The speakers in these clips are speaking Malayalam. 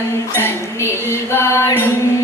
உலகம்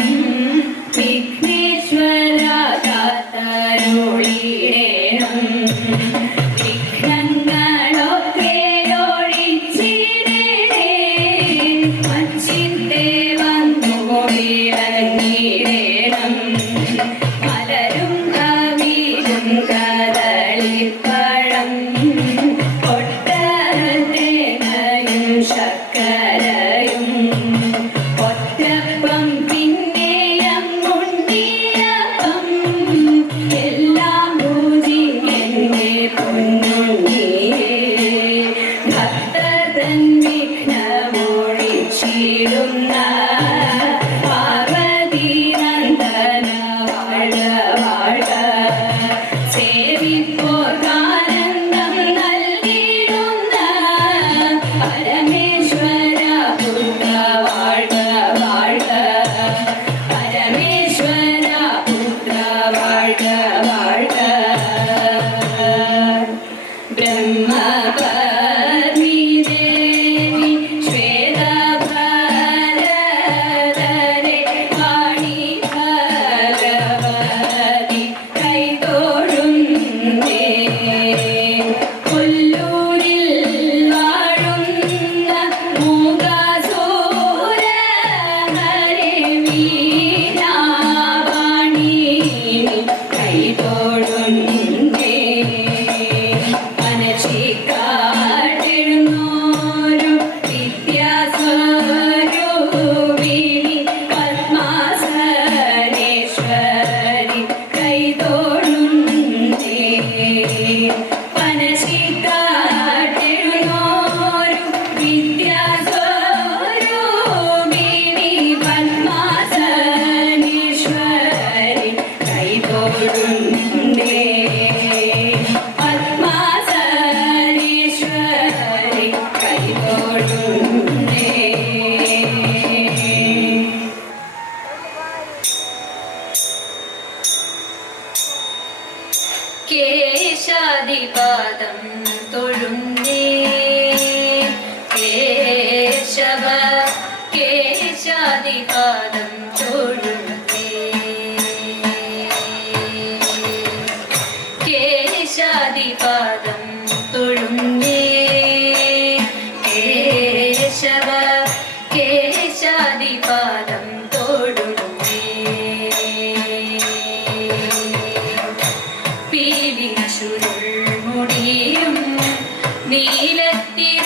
പേരിനശുരുൾ മുടിയും നീലത്തിൽ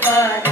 Bye.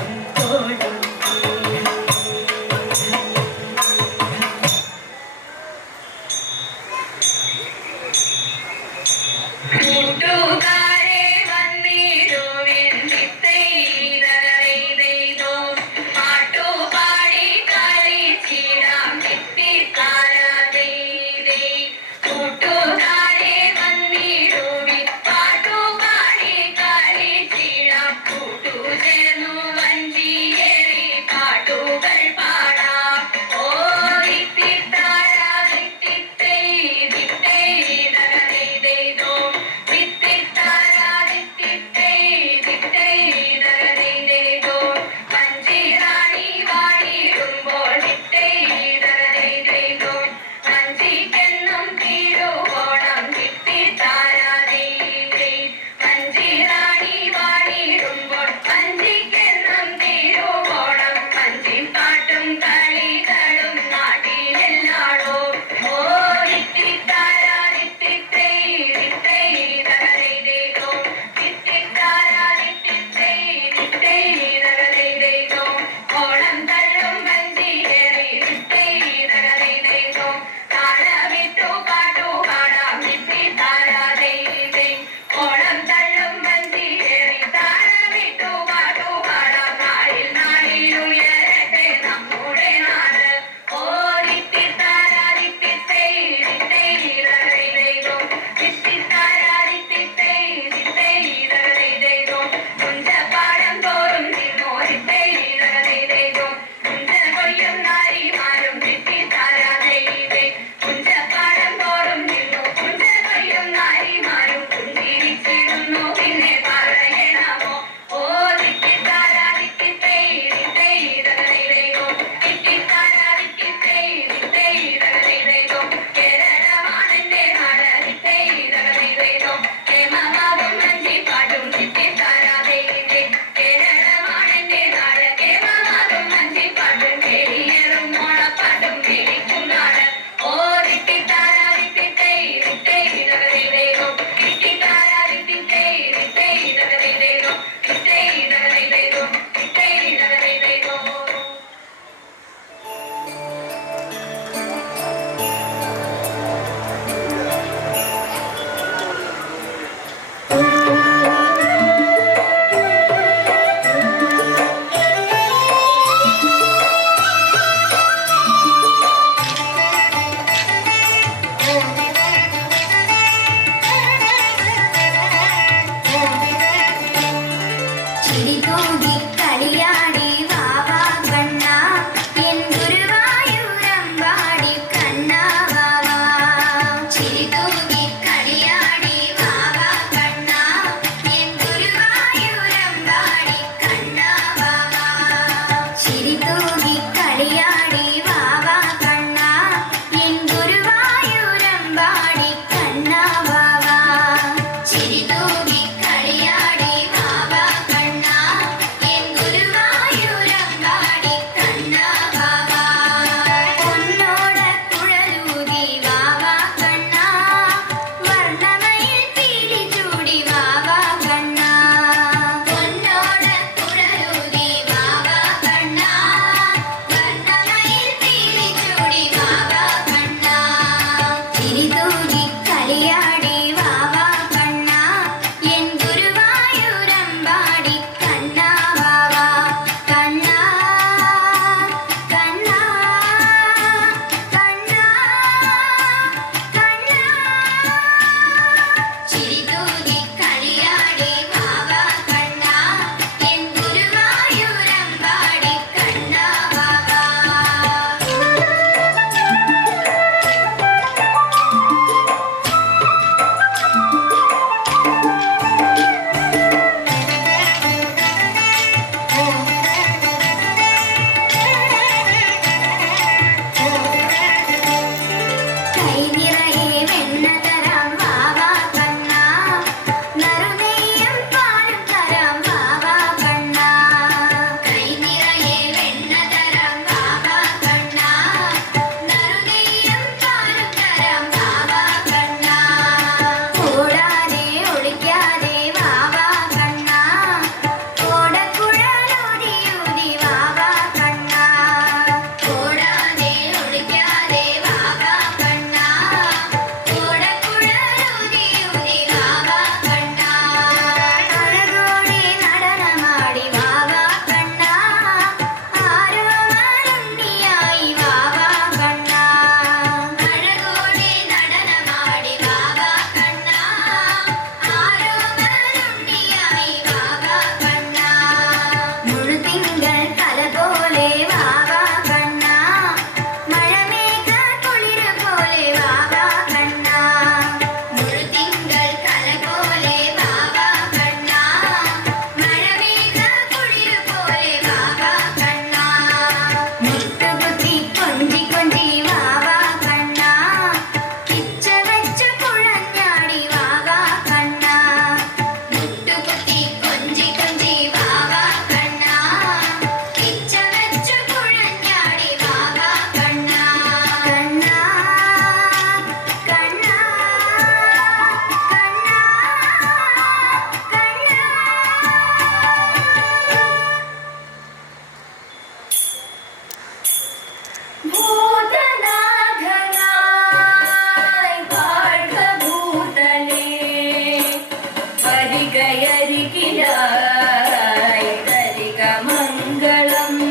Yeah, love me.